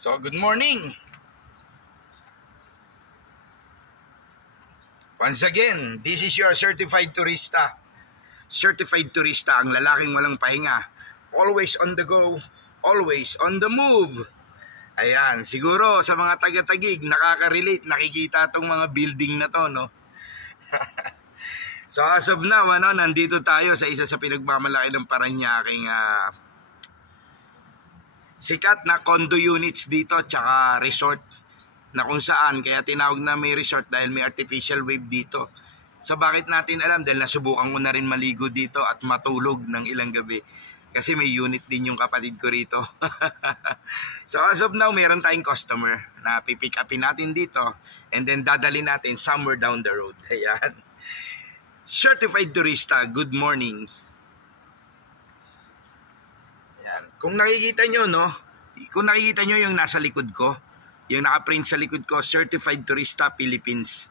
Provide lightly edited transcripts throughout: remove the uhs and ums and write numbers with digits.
So, good morning. Once again, this is your certified turista. Certified turista, ang lalaking walang pahinga. Always on the go, always on the move. Ayan, siguro sa mga taga-Taguig, nakaka-relate, nakikita tong mga building na to, no? So as of now, nandito tayo sa isa sa pinagmamalaki ng Parañaqueng sikat na condo units dito, tsaka resort na kung saan, kaya tinawag na may resort dahil may artificial wave dito. So bakit natin alam? Dahil nasubukan ko na rin maligo dito at matulog ng ilang gabi. Kasi may unit din yung kapatid ko rito. So as of now, meron tayong customer na pipick upin natin dito and then dadali natin somewhere down the road. Ayan. Certified turista, good morning. Ayan. Kung nakikita nyo, kung nakikita nyo yung nasa likod ko, yung naka-print sa likod ko, Certified Turista Philippines.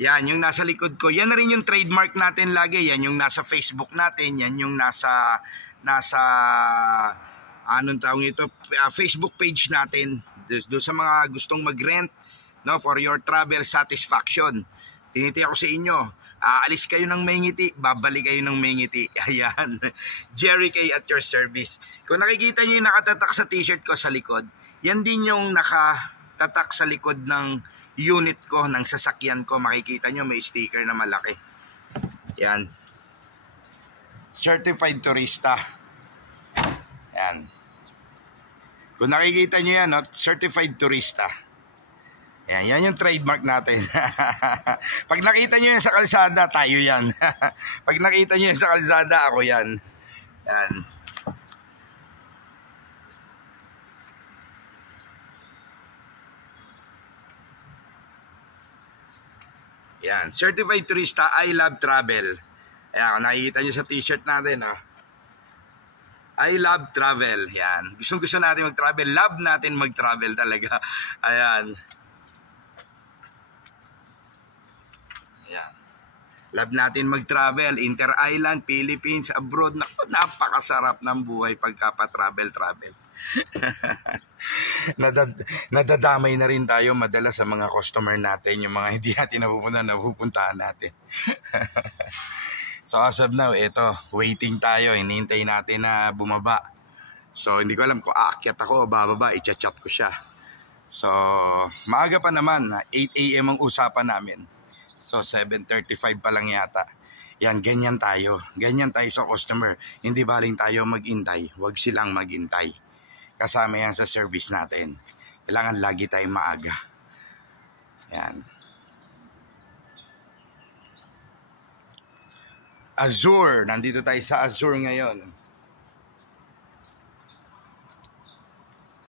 Yan, yung nasa likod ko. Yan na rin yung trademark natin lagi. Yan yung nasa Facebook natin. Yan yung nasa anong tawag ito? Facebook page natin. Doon sa mga gustong mag-rent, for your travel satisfaction. Tinitiyak ko sa inyo. Aalis kayo ng may ngiti, babalik kayo ng may ngiti. Ayan. Jerry K at your service. Kung nakikita nyo yung nakatatak sa t-shirt ko sa likod, yan din yung nakatatak sa likod ng unit ko, ng sasakyan ko. Makikita nyo may sticker na malaki. Yan. Certified turista. Yan. Kung nakikita nyo yan, certified turista. Yan yung trademark natin. Pag nakita nyo yan sa kalsada, tayo yan. Pag nakita nyo yan sa kalsada, ako yan. Yan. Yan. Certified turista, I love travel. Ayan, kung nakikita nyo sa t-shirt natin, I love travel. Yan. Gusto natin mag-travel. Love natin mag-travel talaga. Ayan. Ayan. Love natin mag-travel. Inter-island, Philippines, abroad. Napakasarap ng buhay pagka-travel. Nadadamay na rin tayo madalas sa mga customer natin. Yung mga hindi natin napupuntahan natin. So as of now, waiting tayo. Hinihintay natin na bumaba. So hindi ko alam kung aakyat ako o bababa. I-chat ko siya. So maaga pa naman. 8 AM ang usapan namin. So 7:35 pa lang yata. Yan, ganyan tayo. Ganyan tayo sa customer. Hindi baling tayo mag-intay. Huwag silang mag-intay. Kasama yan sa service natin. Kailangan lagi tayong maaga. Yan. Azure. Nandito tayo sa Azure ngayon.